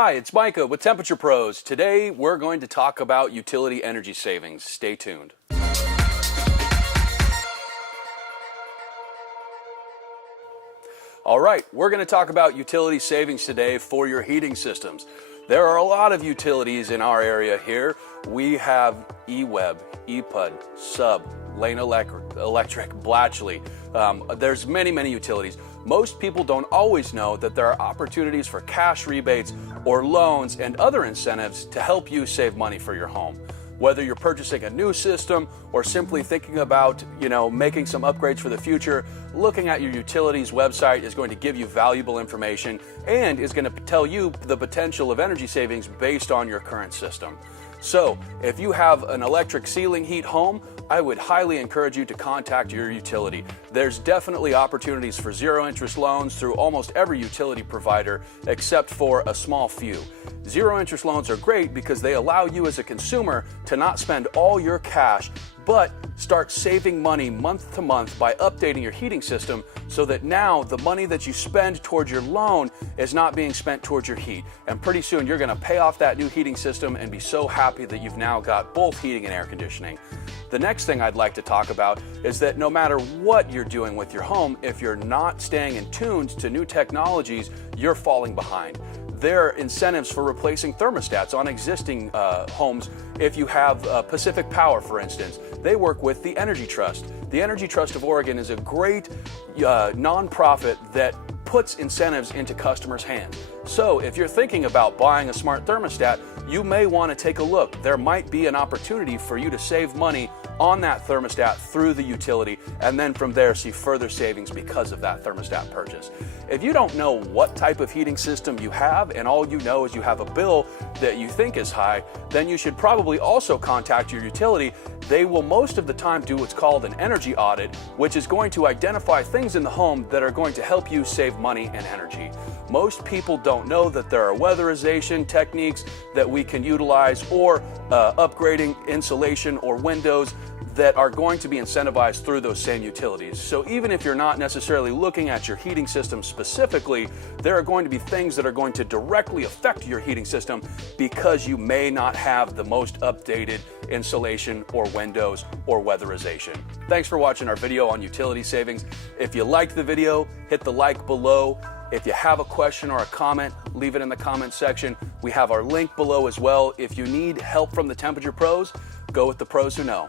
Hi, it's Micah with Temperature Pros. Today we're going to talk about utility energy savings. Stay tuned. All right, we're going to talk about utility savings today for your heating systems. There are a lot of utilities in our area here. We have eWeb, ePUD, Sub, Lane Electric, Blatchley. There's many utilities. Most people don't always know that there are opportunities for cash rebates or loans and other incentives to help you save money for your home. Whether you're purchasing a new system or simply thinking about, making some upgrades for the future, looking at your utilities website is going to give you valuable information and is going to tell you the potential of energy savings based on your current system. So, if you have an electric ceiling heat home, I would highly encourage you to contact your utility. There's definitely opportunities for zero interest loans through almost every utility provider except for a small few. Zero interest loans are great because they allow you as a consumer to not spend all your cash but start saving money month to month by updating your heating system so that now the money that you spend towards your loan is not being spent towards your heat. And pretty soon you're going to pay off that new heating system and be so happy that you've now got both heating and air conditioning. The next thing I'd like to talk about is that no matter what you're doing with your home, if you're not staying in tune to new technologies, you're falling behind. There are incentives for replacing thermostats on existing homes. If you have Pacific Power, for instance, they work with the Energy Trust. The Energy Trust of Oregon is a great nonprofit that puts incentives into customers' hands. So if you're thinking about buying a smart thermostat, you may want to take a look. There might be an opportunity for you to save money on that thermostat through the utility, and then from there see further savings because of that thermostat purchase. If you don't know what type of heating system you have and all you know is you have a bill that you think is high, then you should probably also contact your utility. They will most of the time do what's called an energy audit, which is going to identify things in the home that are going to help you save money and energy. Most people don't know that there are weatherization techniques that we can utilize or upgrading insulation or windows that are going to be incentivized through those same utilities. So even if you're not necessarily looking at your heating system specifically, there are going to be things that are going to directly affect your heating system because you may not have the most updated insulation or windows or weatherization. Thanks for watching our video on utility savings. If you liked the video, hit the like below. If you have a question or a comment, leave it in the comment section. We have our link below as well. If you need help from the Temperature Pros, go with the pros who know.